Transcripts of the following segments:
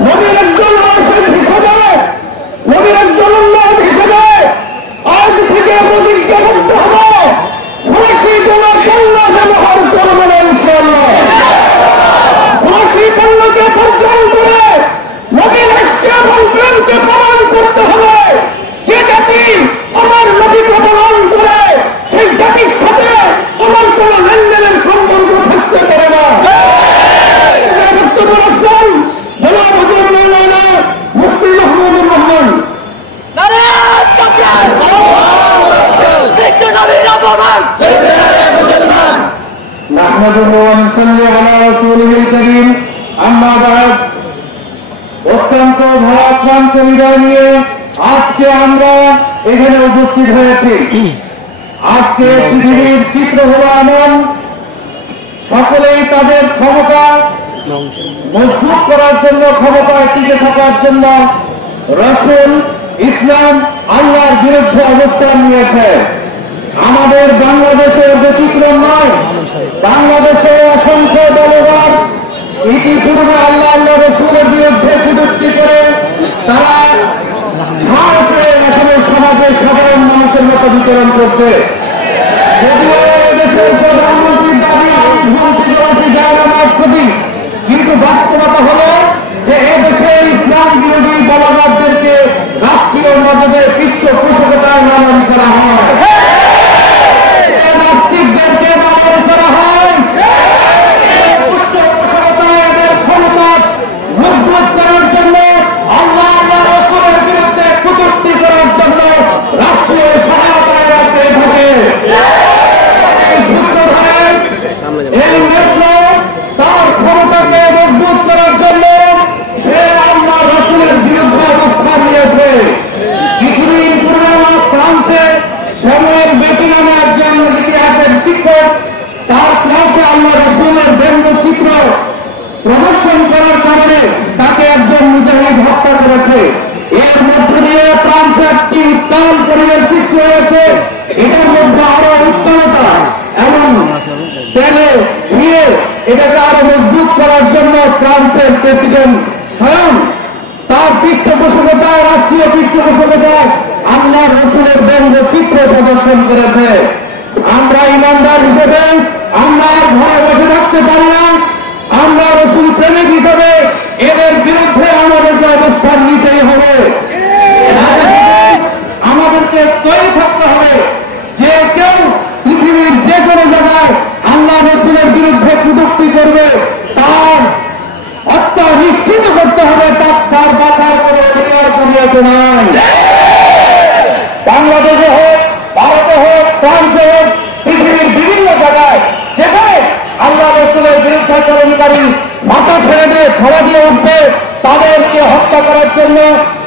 নবীর একজন রাসূল হিসেবে, নবীর একজন উম্মত হিসেবে আজ থেকে প্রতিজ্ঞা করতে হবে, ফাঁসি কোনো পণ্য ব্যবহার করবে না ইনশাআল্লাহ। ফাঁসি পণ্যকে বর্জন করে নবীর ইশক এবং প্রেমকে প্রমাণ করতে হবে। যে জাতি আমার নবীকে প্রমাণ করে সেই জাতির সাথে আমার কোন লেনদেনের সম্পর্ক থাকতে পারে না। বক্তব্য রাখছেন জনাব হুজুর মাওলানা মুফতি মাহমুদুর রহমান। নাহমাদুহু ওয়া নুসাল্লি আলা রাসূলিল কারীম। আম্মা বা'দ। অত্যন্ত ভারাক্রান্ত হৃদয় নিয়ে আজকে আমরা এখানে উপস্থিত হয়েছি। আজকে পৃথিবীর চিত্র হলো এমন, সকলেই তাদের ক্ষমতা মজবুত করার জন্য, ক্ষমতায় টিকে থাকার জন্য রাসূল, ইসলাম, আল্লাহর বিরুদ্ধে অবস্থান নিয়েছে। আমাদের বাংলাদেশের ব্যতিক্রম নয়। বাংলাদেশে অসংখ্য দলগার ইতিপূর্বে আল্লাহ রাসূলের বিরুদ্ধে কটূক্তি করে তারা এখানে সমাজে সাধারণ মানুষের মতো বিচরণ করছে। যদিও দেশের প্রধানমন্ত্রীর দাবি রাষ্ট্রপতি, কিন্তু বাস্তবতা হল যে এদেশে ইসলাম বিরোধী বলবাদদেরকে রাষ্ট্রীয় মর্যাদায় পৃষ্ঠপোষকতায় লালন করা হয়, নাস্তিকদেরকে লালন করা হয়, পৃষ্ঠপোষকতায় এদের ক্ষমতা মজবুত করার জন্য, আল্লাহ রাসূলের বিরুদ্ধে কটূক্তি করার জন্য রাষ্ট্রীয় সহায়তায় রাখতে থাকে। সূত্র ধরে এই নেত্র তার ক্ষমতাকে মজবুত করার জন্য সে আল্লাহ রাসূলের বিরুদ্ধে অবস্থান নিয়েছে। কিছুদিন পূর্বে ফ্রান্সে স্যামুয়েল বেটি নামে একজন ইতিহাসের শিক্ষক তার ক্লাসে আল্লাহ রাসূলের ব্যঙ্গচিত্র প্রদর্শন করার কারণে তাকে একজন মুজাহিদ হত্যা করেছে। এর মধ্য দিয়ে ফ্রান্সে একটি উত্তাল পরিবেশ সৃষ্টি হয়েছে। এটার মধ্যে আরো উত্তালতা এবং তেলে ঘিরে এটাকে আরো মজবুত করার জন্য ফ্রান্সের প্রেসিডেন্ট স্বয়ং তার পৃষ্ঠপোষকতায়, রাষ্ট্রীয় পৃষ্ঠপোষকতায় আল্লাহ রাসূলের ব্যঙ্গচিত্র প্রদর্শন করেছে। আমরা ইমানদার হিসেবে আমরা ঘরে বসে থাকতে পারি না। আমরা রাসূল প্রেমিক হিসেবে এদের বিরুদ্ধে আমাদেরকে অবস্থান নিতেই হবে। আমাদেরকে তৈরি থাকতে হবে যে কেউ পৃথিবীর যে কোনো জায়গায় আল্লাহ রাসূলের বিরুদ্ধে কটূক্তি করবে তার হত্যা নিশ্চিত করতে হবে, তার বাঁচার কোনো অধিকার দুনিয়াতে নাই। বাংলাদেশে হোক, ভারতে হোক, ফ্রান্সে হোক, পৃথিবীর বিভিন্ন জায়গায় যেখানে আল্লাহ রাসূলের বিরুদ্ধাচরণকারী মাথা ছেড়ে দিয়ে ছড়া দিয়ে উঠবে, তাদেরকে হত্যা করার জন্য,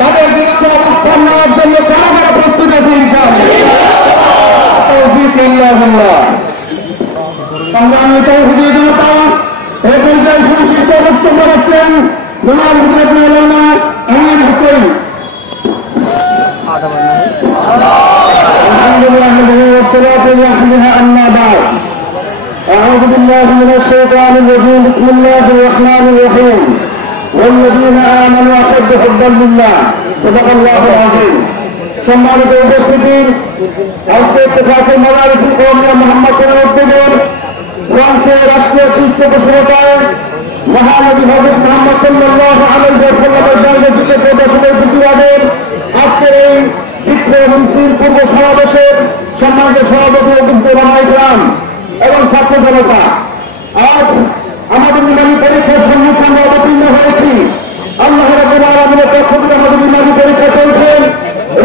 তাদের বিরুদ্ধে অবস্থান নেওয়ার জন্য কারা প্রস্তুত আছে ইনশাআল্লাহ। সংগ্রামিত হুজুর জনতা, এই পর্যায়ে সংক্ষিপ্ত বক্তব্য রাখছেন জনাব হযরত মাওলানা আমির হোসেন। أعوذ بالله من الشيطان الرجيم. بسم الله الرحمن الرحيم. والذين آمنوا أشد حبا لله. صدق الله العظيم. সম্মানিত উপস্থিতি, আজকে ইত্তেফাকুল মাদারিসুল কওমিয়া মোহাম্মদপুরের উদ্যোগে ফ্রান্সের রাষ্ট্রীয় পৃষ্ঠপোষকতায় মহানবী হযরত মুহাম্মদ সাল্লাল্লাহু আলাইহি ওয়াসাল্লামের জন্মদিনে প্রদর্শনের প্রতিবাদের আজকের এই বিক্ষোভ মিছিল পূর্ব সমাবেশের সম্মানিত সভাপতি উপস্থিত ওলামায়ে-কেরাম এবং ছাত্র জনতা, আজ আমাদের ইমানি পরীক্ষার সম্মুখে আমরা অবতীর্ণ হয়েছি। আল্লাহ রাব্বুল আলামিনের পক্ষ থেকে আমাদের ইমানি পরীক্ষা চলছে।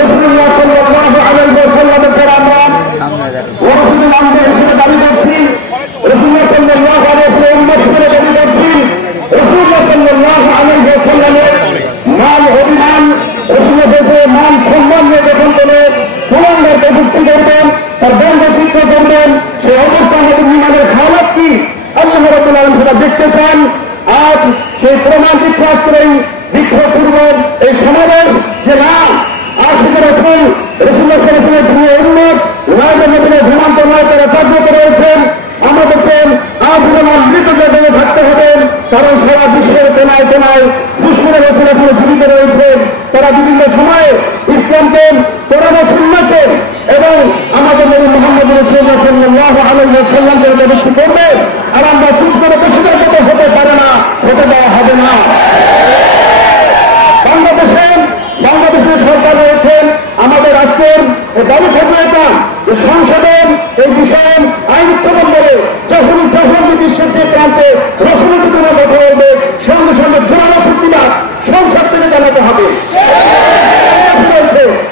রাসূলুল্লাহ সাল্লাল্লাহু আলাইহি ওয়াসাল্লামের যারা আমরা রাসূলের আমল হিসেবে দাবি করছি, রাসূলুল্লাহ সাল্লাল্লাহু আলাইহি ওয়াসাল্লামের উম্মত হিসেবে দাবি করছি, রাসূলুল্লাহ সাল্লাল্লাহু আলাইহি ওয়াসাল্লামের মান অভিমান, রাসূলের মান সম্মান নিয়ে যখন কোরআনের প্রযুক্তি করবেন, তার ব্যঙ্গচিত্র করবেন, সেই অবস্থা আমাদের ইমানের হালত কি আল্লাহ রাব্বুল আলামিন সেটা দেখতে চান। আজ সেই প্রমাণ দিচ্ছে আজকের এই বিক্ষোভপূর্ব এই সমাবেশ যে না, আশিকের রাসূল রাসূলুল্লাহ সাল্লাল্লাহু আলাইহি ওয়াসাল্লামের প্রিয় উম্মত রাজা মদিনায় ভ্রমণ তারা জাগ্রত রয়েছেন। আমাদেরকে আজীবন মৃত জগতে থাকতে হবে, কারণ সারা বিশ্বের কোনায় কোনায় দুশমন হাসিনা রাসূল এখনো জীবিত রয়েছেন, তারা বিভিন্ন সময়ে ইসলামকে কোরআনের সুন্নাহকে এবং আমাদের নবী মুহাম্মদ রাসূলুল্লাহ সাল্লাল্লাহু আলাইহি ওয়াসাল্লামকে ব্যবস্থা করবে। আর আমরা চুপ করে বসে থাকতে হতে পারে না, হতে দেওয়া হবে না। বাংলাদেশের সরকার রয়েছেন, আমাদের আজকের দাবি থাকবে এটা যে সংসদের এই বিষয়ে আইন উত্থাপন করে যখন বিশ্বের যে প্রান্তে রাসূলের তুলনা কথা বলবে সঙ্গে সঙ্গে জোরালো প্রতিবাদ সংসদ থেকে জানাতে হবে,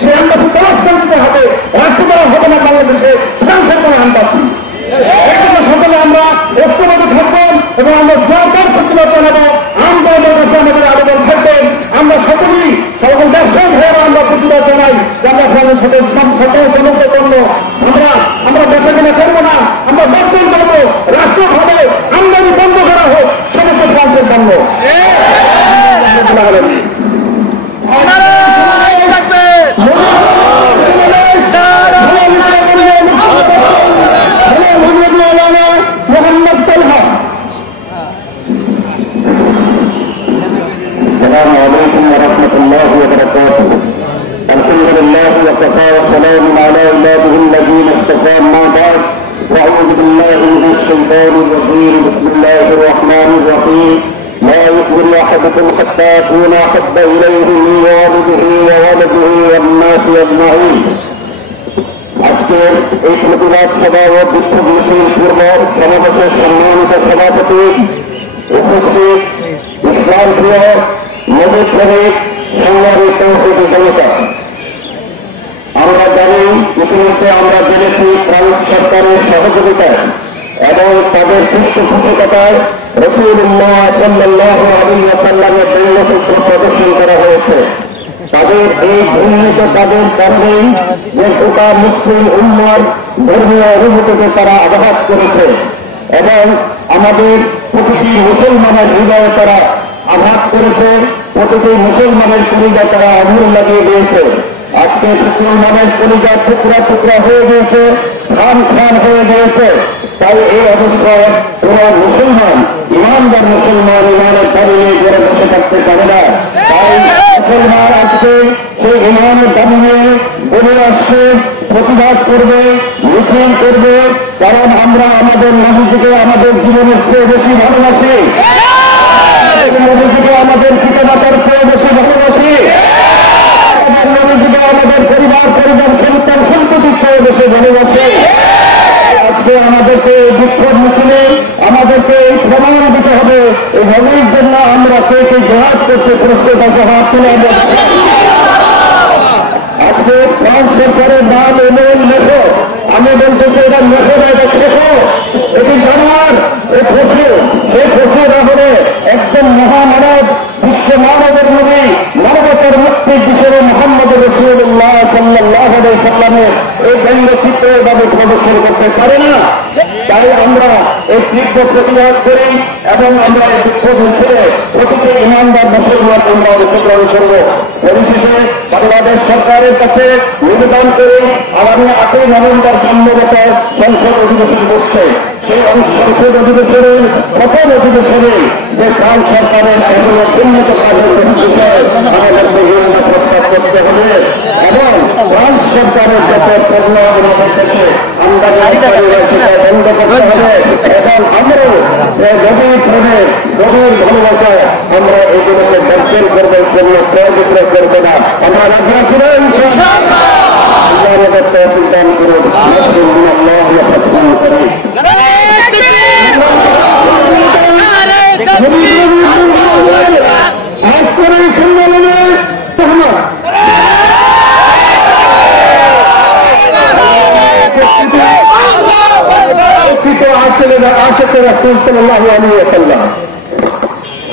সেই আন্দাজ তলাশ করে দিতে হবে। রাখতে দেওয়া হবে না বাংলাদেশে ফ্রান্সের কোন আন্দাজি। সকলে আমরা ঐক্যবদ্ধ থাকবেন এবং আমরা জোরদার প্রতিবাদ জানাবো। আন্দোলনের কাছে আমাদের আবেদন থাকবেন, আমরা সকলেই সকল ব্যবসায়ী ভাইয়েরা আমরা প্রতিবাদ জানাই যে আমরা সকল জনতা পণ্য আমরা বেচা কেনা করবো না, আমরা বর্জন করবো। রাষ্ট্র হবে আমদানি বন্ধ করা হোক সমস্ত ফ্রান্সের পণ্য। السلام عليكم ورحمة الله وبركاته. الحمد لله وكفى وسلام على عباده الذين اصطفى. أما بعد فأعوذ بالله من الشيطان الرجيم. بسم الله الرحمن الرحيم. لا يؤمن أحدكم حتى أكون أحب إليه من والده وولده والناس أجمعين. আজকের এই প্রতিবাদ সভা ও বিক্ষোভ মিছিল পূর্ব সমাবেশের সম্মানিত সভাপতি, উপস্থিত ইসলাম প্রিয় নবী প্রেমিক সংগ্রামিত জনতা, আমরা জানি ইতিমধ্যে আমরা জেনেছি ফ্রান্স সরকারের সহযোগিতায় এবং তাদের পৃষ্ঠপোষকতায় রাসূলুল্লাহ সাল্লাল্লাহু আলাইহি ওয়াসাল্লামের ব্যঙ্গচিত্র প্রদর্শন করা হয়েছে। তাদের এই ঘৃণিত তাদের কারণেই যে গোটা মুসলিম উম্মার ধর্মীয় অনুভূতিকে তারা আঘাত করেছে এবং আমাদের প্রতিটি মুসলমানের হৃদয়ে তারা আঘাত করেছে, প্রতিটি মুসলমানের কলিজা তারা আগুন লাগিয়ে দিয়েছে। আজকে মুসলমানের কলিজা টুকরা টুকরা হয়ে গিয়েছে, খান খান হয়ে গিয়েছে। তাই এই অবস্থায় পুরো মুসলমান, ইমানদার মুসলমান ইমানের দাবি নিয়ে করে বসে থাকতে পারে না। তাই মুসলমান আজকে সেই ইমানের দাবি নিয়ে বলে আসছে, প্রতিবাদ করবে, মিছিল করবে, কারণ আমরা আমাদের নবীজিকে আমাদের জীবনের চেয়ে বেশি ভালোবাসি, নবীজিকে আমাদের পিতা মাতার চেয়ে বেশি ভালোবাসি, নবীজিকে আমাদের পরিবার সন্তান সন্ততির চেয়ে বেশি ভালোবাসি। আজকে আমাদেরকে বিক্ষোভ মিছিলে আমাদেরকে এই প্রমাণ দিতে হবে, এই নবীর জন্য আমরা কে জিহাদ করতে প্রস্তুত আছে। হাত তুলে আজকে ফ্রান্স সরকারের নাম এমন লেখো, আমি বলতেছি এটা লেখো না, এটা শেখো। এটি জানার এই পশু রাহরে একজন মহামানব, বিশ্ব মানবের নবী, মানবতার মুক্তির বিষয়ে মুহাম্মদ রাসূলুল্লাহ সাল্লাল্লাহু আলাইহি ওয়াসাল্লামের এই ব্যঙ্গচিত্র এভাবে প্রদর্শন করতে পারে না। তাই আমরা এই তীব্র প্রতিবাদ করি এবং আমরা এই বিক্ষোভ মিছিলে প্রতিটি ইমানদার মুসলমান আমরা অংশগ্রহণ করব। পরিশেষে বাংলাদেশ সরকারের কাছে নিবেদন করি, আগামী 8ই নভেম্বর সম্ভবত সংসদ অধিবেশন বসছে। সেই সংসদ অধিবেশনের প্রথম অধিবেশনে যে ফ্রান্স সরকারের এগুলো উন্নত কাজের বিষয়ে আমাদেরকে প্রস্তাব করতে হবে এবং ফ্রান্স সরকারের যত পণ্য আমাদের দেশে আমদানি বন্ধ করতে হবে এবং আমরাও গভীর প্রেমে গভীর ভালোবাসায় আমরা এগুলোকে বর্জন করবো, পণ্য ক্রয় বিক্রয় করবো না। আমরা রাজ্য ছিলেন আমাদের তহবিল দান করুন। আজ করে সম্মেলনে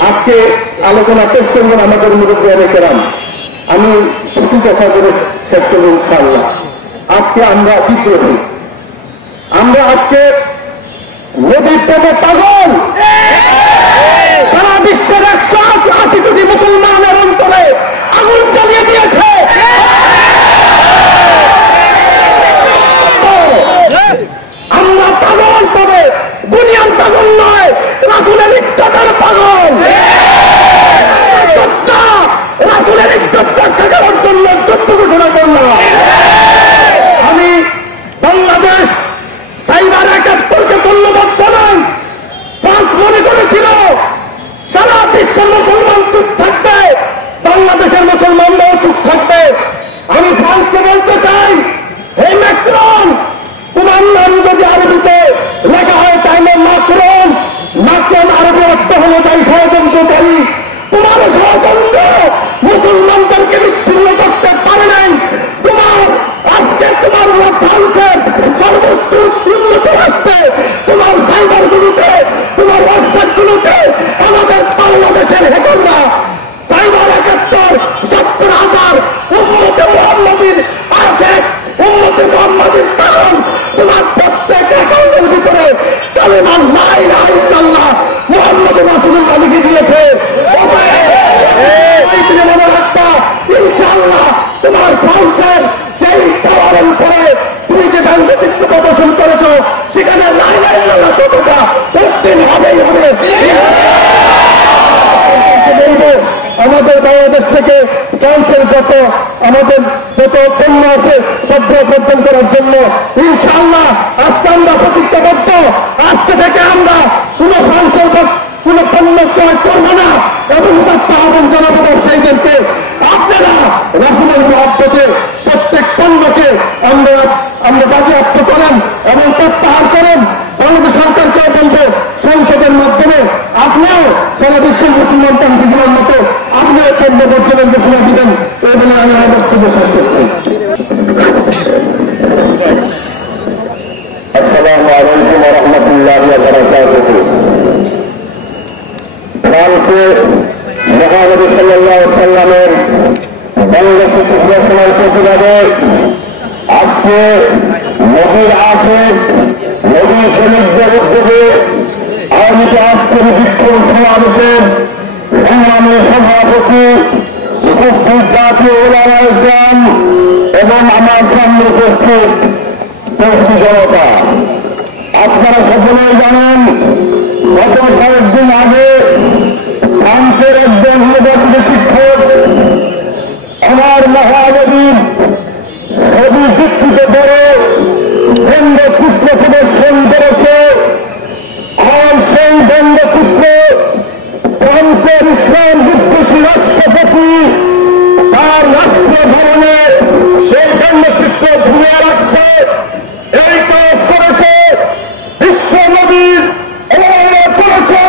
আজকে আলোচনা শেষ করবেন আমাদের মুরব্বী অনেকেরাম। আমি দুটি কথা করে শেষ করবো ইনশাআল্লাহ। আজকে আমরা বিদ্রোহী, আমরা আজকে নদীর প্রেমে পাগল। সারা বিশ্বের 180 কোটি মুসলমানের অন্তরে আগুন জ্বালিয়ে দিয়েছে। আমরা পাগল, তবে দুনিয়ার পাগল নয়, রাসূলের ইজ্জতের পাগল। মুসলমানদেরকে বিচ্ছিন্ন করতে পারে নাই। তোমার আজকে তোমার ফ্রান্সের সর্বোচ্চ উন্নত রাষ্ট্রে তোমার সাইবারগুলোতে, তোমার হোয়াটসঅ্যাপগুলোতে আমাদের বাংলাদেশের হ্যাকাররা সাইবার ৭৭,০০০ উম্মতে মুহাম্মাদীর আশেক, উম্মতে মুহাম্মাদীর কারণ তোমার প্রত্যেক অ্যাকাউন্টের ভিতরে কালেমা লা ইলাহা ইল্লাল্লাহ মুহাম্মাদুর রাসূলুল্লাহ লিখে দিয়েছে। তুমি মনে রাখবা, ইনশাআল্লাহ তোমার ফ্রান্সের সেই টাওয়ারের উপরে তুমি যে ব্যঙ্গচিত্র প্রদর্শন করেছো সেখানে লা ইলাহা ইল্লাল্লাহ কতটা উত্তীর্ণ হবেই হবে। আমাদের বাংলাদেশ থেকে ফ্রান্সের আমাদের যত পণ্য আছে সভ্য বর্জন করার জন্য ইনশাআল্লাহ আজকে আমরা প্রতিজ্ঞাবদ্ধ। আজকে থেকে আমরা কোন ফ্রান্সের কোন পণ্য ক্রয় করবো না এবং আহ্বান জানাবো ব্যবসায়ীদেরকে, আপনারা রাসূলের মহব্বতে প্রত্যেক পণ্যকে আমরা বাজেয়াপ্ত করেন এবং প্রত্যাহার করেন। বাংলাদেশ সরকারকে বলবো সংসদের মাধ্যমে আপনিও সারা বিশ্বের মুসলমান কান্ট্রিগুলোর মতো আপনিও পণ্য বর্জনের ঘোষণা দিবেন। এই বলে আমি আমার বক্তব্য শেষ করছি। আসসালামু আলাইকুম ওয়া রাহমাতুল্লাহি ওয়া বারাকাতুহু। ফ্রান্সে মহানবী সাল্লাল্লাহু আলাইহি ওয়াসাল্লামের ব্যঙ্গচিত্র ঘোষণার প্রতিবাদে আজকে নবীর আশেক, নবীর শ্রমিকদের উদ্যোগে আয়োজিত আজকের বিক্ষোভ সমাবেশের সংগ্রামী সভাপতি, উপস্থিত জাতীয় উলামায়ে কেরাম এবং আমার সামনে উপস্থিত জনতা, আপনারা সকলেই জানেন গত কয়েকদিন আগে ফ্রান্সের একজন নির্বাচিত শিক্ষক আমার মহানবীর ছবি বিকৃত করে ব্যঙ্গচিত্র প্রদর্শন করেছে। আর সেই ব্যঙ্গচিত্র ফ্রান্সের ইসলাম বিদ্বেষী রাষ্ট্রপতি তার রাষ্ট্র ভবনে সেই ব্যঙ্গচিত্র ধুয়ে রাখছে। এই কাজ করেছে বিশ্ব নবীর অবহেলা করেছে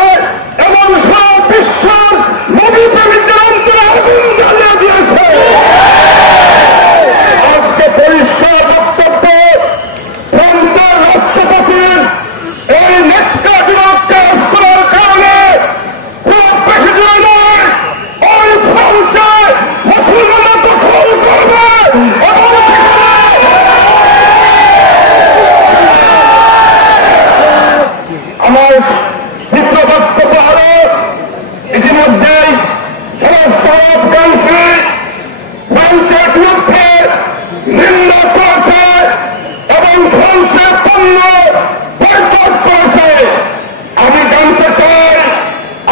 এবং সারা বিশ্বের নবী প্রেমিকদের অন্তরে আগুন জ্বালিয়ে দিয়েছে। আজকে পরিষ্কার বক্তব্য, ফ্রান্সের রাষ্ট্রপতির এই নেতৃত্বজনক কাজ করার কারণে খুব বেশি দূরে নয়, ওই ফ্রান্সে মুসলমানরা দখল করবে এবং আমার দ্বিতীয় বক্তব্য হল ইতিমধ্যেই সমস্ত কান্ট্রি ফ্রান্সের বিরুদ্ধে নিন্দা করেছে এবং ফ্রান্সের পণ্য বয়কট করেছে। আমি জানতে চাই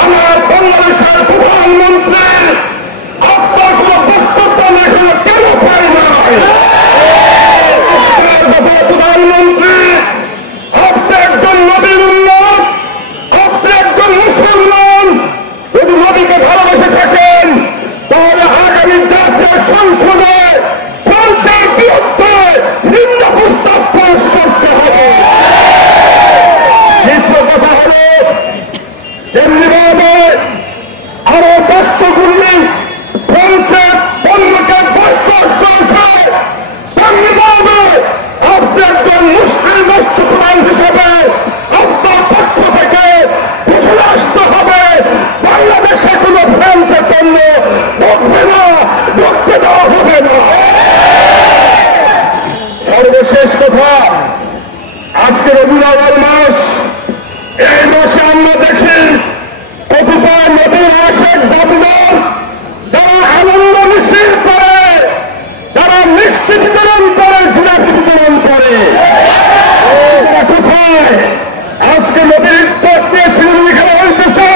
আমার বাংলাদেশের প্রধানমন্ত্রীর আপনার কোন বক্তব্য এখানে কেন পাই নাই? প্রধানমন্ত্রী, আপনি একজন নবীর উন্নত, আপনি একজন মুসলমান, যদি নবীকে ভালোবেসে থাকেন তাহলে আগামী জাতীয় সংসদে ফ্রান্সের বিরুদ্ধে নিন্দা প্রস্তাব পেশ করতে হবে। দ্বিতীয় কথা হল এমনিভাবে আরো রাষ্ট্রগুলি ফ্রান্সের পণ্যকে বয়কট করেছে, তেমনিভাবে আপনি একজন মুসলিম রাষ্ট্রপ্রধান হিসেবে আপনার পক্ষ থেকে ঘোষণা আসতে হবে বাংলাদেশে কোনো ফ্রান্সের পণ্য ঢুকবে না, ঢুকতে দেওয়া হবে না। সর্বশেষ কথা, আজকে রবিউল আউয়াল মাস, এই মাসে আমরা দেখি কতিপয় নবীর আশেক দাবিদার যারা আনন্দ মিছিল করে, যারা মিষ্টি বিতরণ করে, জিলাপি বিতরণ করে, কোথায় আজকে নবীর ইজ্জত নিয়ে সিনেমা খেলা হইতেছে?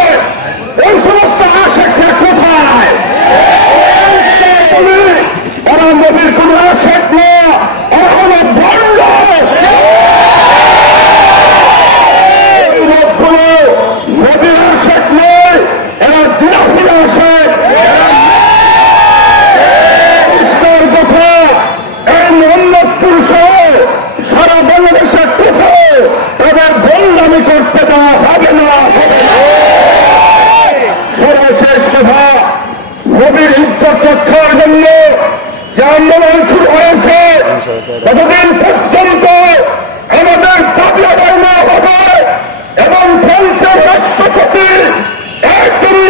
ওই সমস্ত আশেকরা কোথায়? ওরা নবীর কোন আশেক না, ওরা হল ভণ্ড। নবীর আশেক নয়, এরা জিলাপির আশেক। পরিষ্কার কথা, এই মোহাম্মদপুর সহ সারা বাংলাদেশের কোথাও তাদের বন্দামি করতে দেওয়া হবে না। সর্বশেষ কথা, নবীর ইজ্জত রক্ষা জন্য যে আন্দোলন শুরু হয়েছে ততদিন পর্যন্ত আমাদের দাবি আদায় না হবে এবং ফ্রান্সের রাষ্ট্রপতি এর জন্য